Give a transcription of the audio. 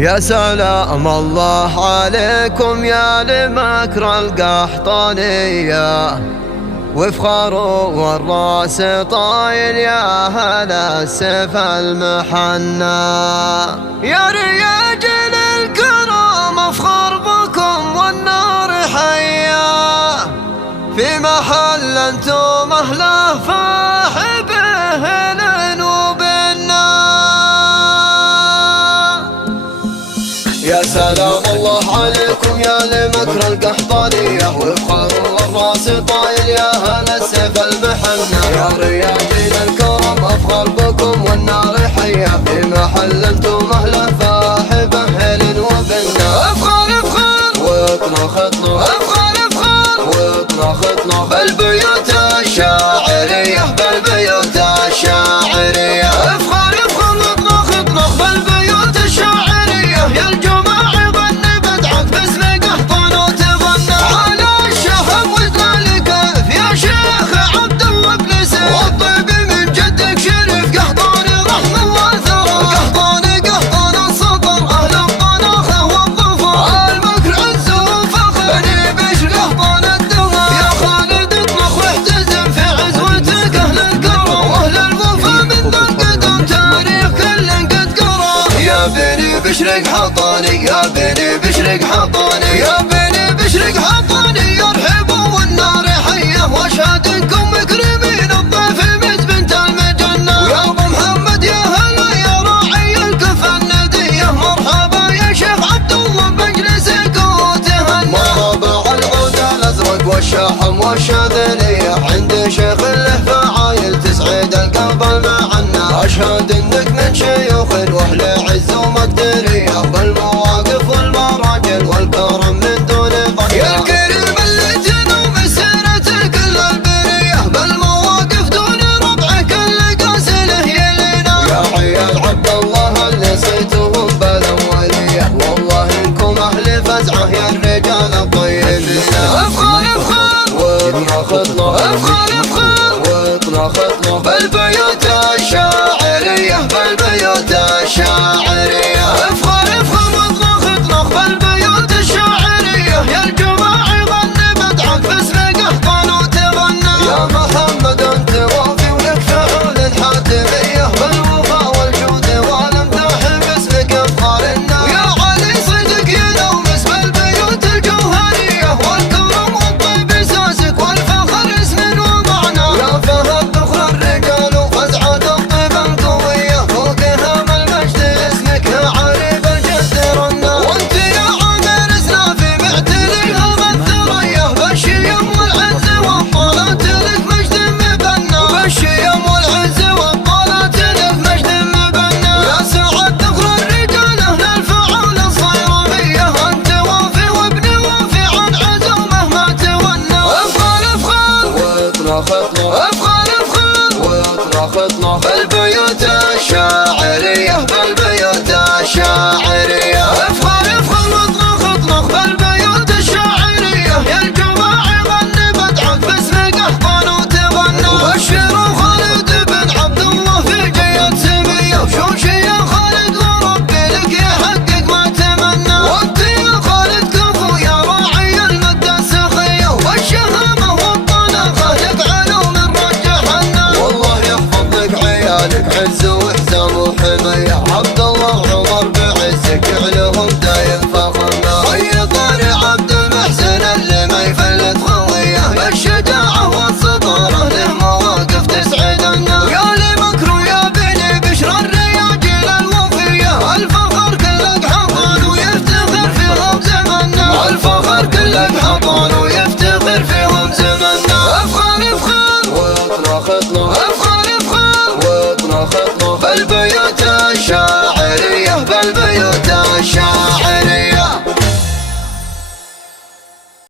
يا سلام الله عليكم يا لمكر القحطانية، وفخر والراس طايل يا هلا السيف المحنى. يا رياجل الكرام افخر بكم والنار حيا، في محل انتم اهله فاح به وبنا. يا سلام الله عليكم يا لمكر القحطانية، وفخر والراس طايل يا هلا السيف المحنى. يا رياجل الكرم افخر بكم والنار حيا، في محل انتم اهله فاح به وبنا. افخر افخر واطنخ اطنخ، افخر افخر واطنخ اطنخ بالبيوت الشاعرية، بالبيوت الشاعرية. افخر افخر واطنخ اطنخ بالبيوت الشاعرية. يا الجماعة غني بدعك باسم قحطان وتغنى على الشهم وذلك يا شيخ عبد الله بن سيف، والطيب من جدك شريف قحطاني رحم الله ثرى. قحطاني قحطان السطر اهل الطناخة والظفر، المكر عز وفخر بني بشر قحطان الدغى. يا خالد اطلق واحتزم في عزوتك اهل الكرم، واهل الوفا من ذا القدم تاريخ كل قد قرى. يا بني بشر قحطاني، يا بني بشر قحطاني، يا بني بشر قحطاني، يرحبوا والنار حيه، واشهد انكم مكرمين الضيف المز بنت المجنة. ويا ابو محمد يا هلا يا راعي الكفة الندية، مرحبا يا شيخ عبد الله بمجلسك وتهنى. مرحبا العود الازرق والشحم والشاذلية، عند شيخ له فعايل تسعد القلب المعنى. اشهد انك من شيوخ واهل عز ومقدرية، بالمواقف والمراجل والكرم من دون ضياع. يا الكريم اللي تنوم سيرتك كل البرية، بالمواقف دون ربعك اللي قاسله يلينا. يا عيال عبد الله اللي صيتهم بالاولية، والله انكم اهل فزعه يا الرجال الطيبين. افخر افخر واطنخ اطنخ، افخر افخر واطنخ اطنخ بالبيوت الشاعرية، بالبيوت الشاعرية.